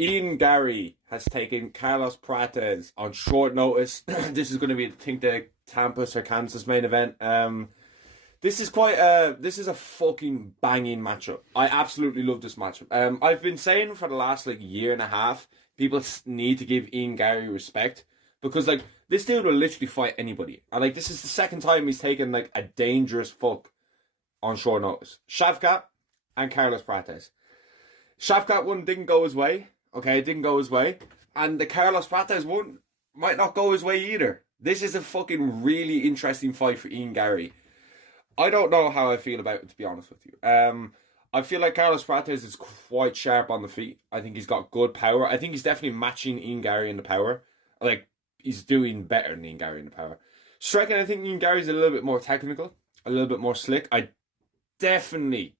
Ian Garry has taken Carlos Prates on short notice. This is going to be, I think, the Tampa or Kansas main event. This is a fucking banging matchup. I absolutely love this matchup. I've been saying for the last year and a half, people need to give Ian Garry respect because this dude will literally fight anybody. And this is the second time he's taken a dangerous fuck on short notice. Shavkat and Carlos Prates. Shavkat one didn't go his way. Okay, it didn't go his way. And the Carlos Prates one might not go his way either. This is a fucking really interesting fight for Ian Garry. I don't know how I feel about it, to be honest with you. I feel like Carlos Prates is quite sharp on the feet. I think he's got good power. I think he's definitely matching Ian Garry in the power. He's doing better than Ian Garry in the power. Striking, I think Ian Garry's a little bit more technical, a little bit more slick. I definitely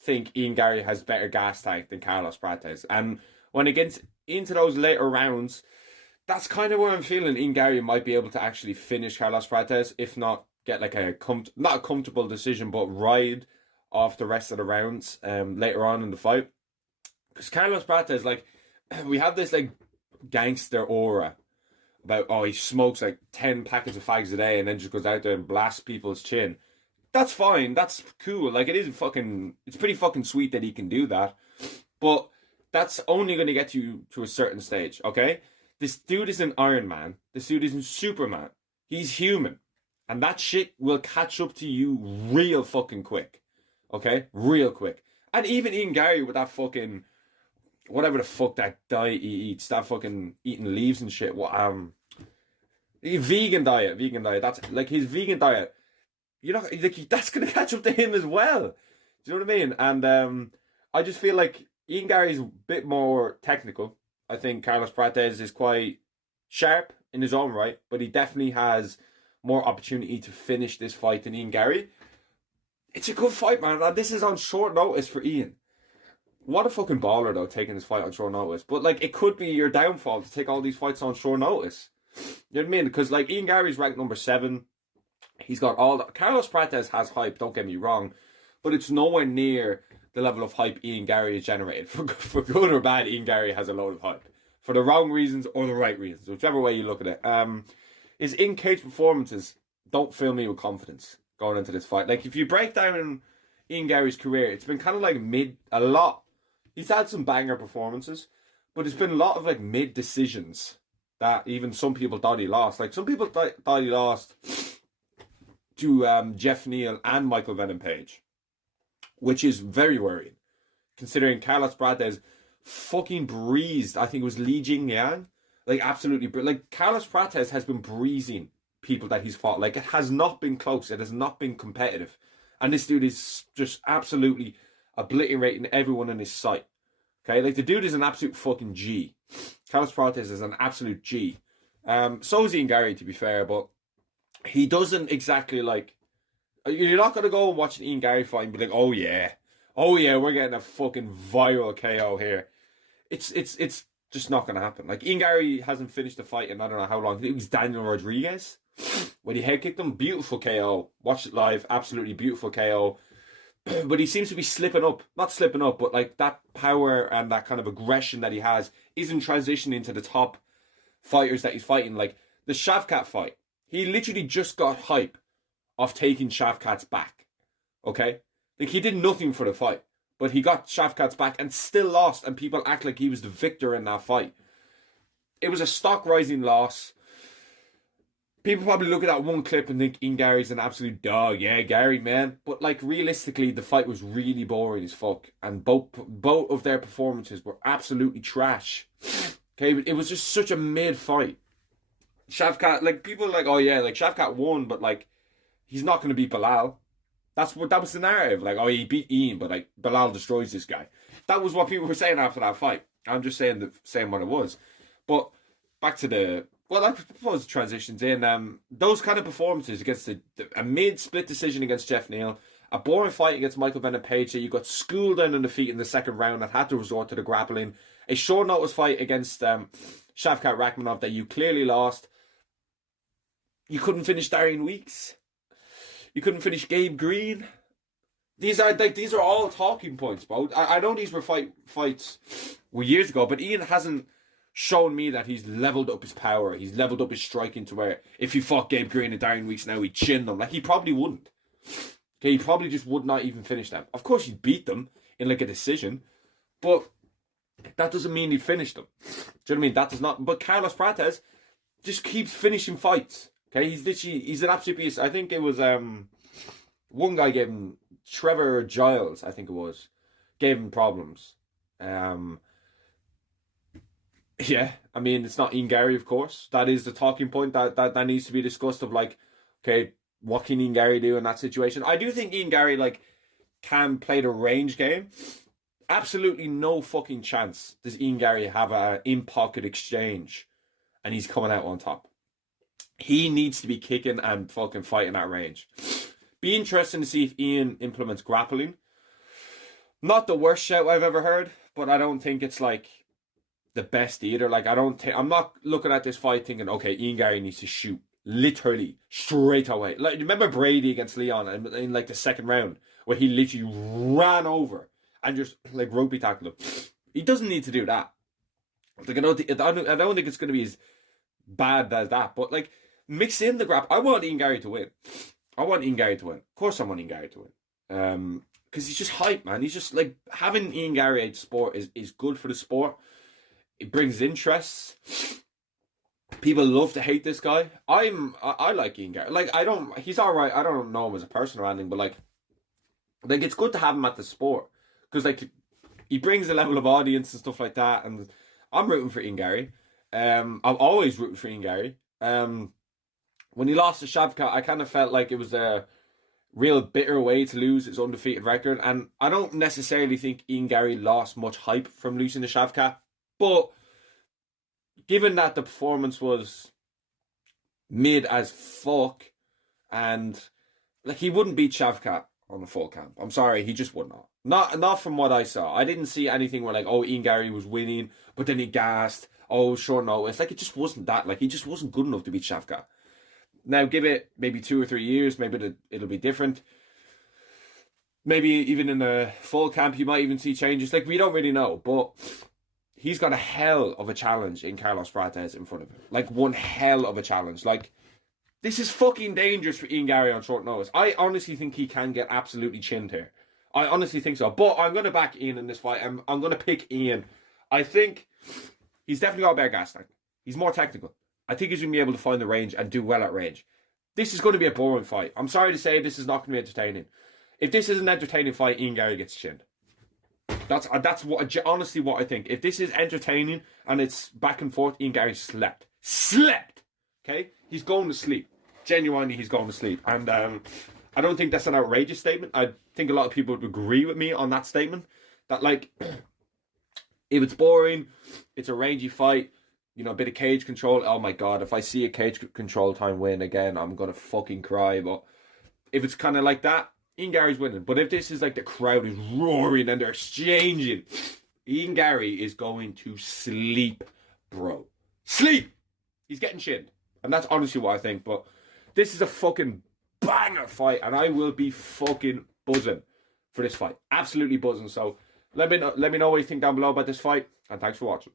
think Ian Garry has better gas tank than Carlos Prates. And when it gets into those later rounds, that's kind of where I'm feeling Ian Garry might be able to actually finish Carlos Prates, if not get not a comfortable decision, but ride off the rest of the rounds later on in the fight. Because Carlos Prates, we have this gangster aura about, he smokes 10 packets of fags a day and then just goes out there and blasts people's chin. That's fine. That's cool. It's pretty fucking sweet that he can do that. But that's only going to get you to a certain stage, okay? This dude isn't Iron Man. This dude isn't Superman. He's human. And that shit will catch up to you real fucking quick. Okay? Real quick. And even Ian Garry with that fucking, whatever the fuck that diet he eats, that fucking eating leaves and shit. Vegan diet. That's his vegan diet. That's going to catch up to him as well. Do you know what I mean? And I just feel like Ian Garry's a bit more technical. I think Carlos Prates is quite sharp in his own right, but he definitely has more opportunity to finish this fight than Ian Garry. It's a good fight, man. And this is on short notice for Ian. What a fucking baller, though, taking this fight on short notice. But, it could be your downfall to take all these fights on short notice. You know what I mean? Because, Ian Garry's ranked number 7. He's got all the... Carlos Prates has hype, don't get me wrong. But it's nowhere near the level of hype Ian Garry has generated. For good or bad, Ian Garry has a load of hype. For the wrong reasons or the right reasons. Whichever way you look at it. His in-cage performances don't fill me with confidence going into this fight. If you break down Ian Garry's career, it's been kind of mid... A lot. He's had some banger performances. But it's been a lot of mid decisions that even some people thought he lost. Some people thought he lost to Jeff Neal and Michael Venom Page, which is very worrying, considering Carlos Prates fucking breezed. I think it was Li Jingliang, absolutely. Carlos Prates has been breezing people that he's fought. It has not been close. It has not been competitive, and this dude is just absolutely obliterating everyone in his sight. Okay, the dude is an absolute fucking G. Carlos Prates is an absolute G. So is Ian Garry, to be fair, but he doesn't exactly You're not going to go and watch an Ian Garry fight and be like, oh yeah, we're getting a fucking viral KO here. It's just not going to happen. Ian Garry hasn't finished the fight in I don't know how long. It was Daniel Rodriguez when he head kicked him. Beautiful KO. Watch it live. Absolutely beautiful KO. But he seems to be slipping up. Not slipping up, but that power and that kind of aggression that he has isn't transitioning to the top fighters that he's fighting. The Shavkat fight. He literally just got hype of taking Shavkat's back. Okay? He did nothing for the fight. But he got Shavkat's back and still lost. And people act like he was the victor in that fight. It was a stock rising loss. People probably look at that one clip and think Ian Garry's an absolute dog. Yeah, Garry, man. But realistically, the fight was really boring as fuck. And both of their performances were absolutely trash. Okay? It was just such a mid fight. Shavkat, people Shavkat won, but he's not going to beat Bilal. That was the narrative. He beat Ian, but Bilal destroys this guy. That was what people were saying after that fight. I'm just saying what it was. But back to the I suppose transitions in. Those kind of performances against a mid-split decision against Jeff Neal, a boring fight against Michael Venom Page that you got schooled down on the feet in the second round and had to resort to the grappling, a short notice fight against Shavkat Rakhmonov that you clearly lost. You couldn't finish Darian Weeks. You couldn't finish Gabe Green. These are all talking points, bro. I know these were fights years ago, but Ian hasn't shown me that he's leveled up his power. He's leveled up his striking to where if he fought Gabe Green and Darren Weeks now, he'd chin them. Like, he probably wouldn't. Okay, he probably just would not even finish them. Of course, he'd beat them in like a decision, but that doesn't mean he'd finish them. Do you know what I mean? That does not. But Carlos Prates just keeps finishing fights. Okay, he's an absolute beast. I think it was one guy gave him, Trevor Giles, I think it was, gave him problems. Yeah, I mean, it's not Ian Garry, of course. That is the talking point that needs to be discussed of like, okay, what can Ian Garry do in that situation? I do think Ian Garry like can play the range game. Absolutely no fucking chance does Ian Garry have a in-pocket exchange and he's coming out on top. He needs to be kicking and fucking fighting at range. Be interesting to see if Ian implements grappling. Not the worst shout I've ever heard, but I don't think it's like the best either. Like, I'm not looking at this fight thinking, okay, Ian Garry needs to shoot literally straight away. Like, remember Brady against Leon in like the second round where he literally ran over and just like rugby tackled him. He doesn't need to do that. Like, I don't think it's going to be as bad as that. But like, mix in the grab. I want Ian Garry to win. Of course, I want Ian Garry to win. Because he's just hype, man. He's just like, having Ian Garry at sport is good for the sport. It brings interest. People love to hate this guy. I like Ian Garry. Like, he's alright. I don't know him as a person or anything, but like it's good to have him at the sport. Because like, he brings a level of audience and stuff like that. And I'm rooting for Ian Garry. I'm always rooting for Ian Garry. When he lost to Shavkat, I kind of felt like it was a real bitter way to lose his undefeated record. And I don't necessarily think Ian Garry lost much hype from losing to Shavkat. But given that the performance was mid as fuck, and like, he wouldn't beat Shavkat on the full camp. I'm sorry, he just would not. Not from what I saw. I didn't see anything where like, oh, Ian Garry was winning, but then he gassed. Oh, sure, no. It's like, it just wasn't that. Like, he just wasn't good enough to beat Shavkat. Now, give it maybe 2 or 3 years, maybe it'll be different. Maybe even in the full camp, you might even see changes. Like, we don't really know, but he's got a hell of a challenge in Carlos Prates in front of him. Like, one hell of a challenge. Like, this is fucking dangerous for Ian Garry on short notice. I honestly think he can get absolutely chinned here. I honestly think so. But I'm going to back Ian in this fight. I'm going to pick Ian. I think he's definitely got a better gas tank. He's more technical. I think he's going to be able to find the range and do well at range. This is going to be a boring fight. I'm sorry to say this is not going to be entertaining. If this is an entertaining fight, Ian Garry gets chinned. That's honestly what I think. If this is entertaining and it's back and forth, Ian Garry slept. Okay? He's going to sleep. Genuinely, he's going to sleep. And I don't think that's an outrageous statement. I think a lot of people would agree with me on that statement. That, like, if it's boring, it's a rangy fight, you know, a bit of cage control. Oh my God, if I see a cage control time win again, I'm going to fucking cry. But if it's kind of like that, Ian Garry's winning. But if this is like the crowd is roaring and they're exchanging, Ian Garry is going to sleep, bro. Sleep! He's getting chinned. And that's honestly what I think. But this is a fucking banger fight. And I will be fucking buzzing for this fight. Absolutely buzzing. So let me know what you think down below about this fight. And thanks for watching.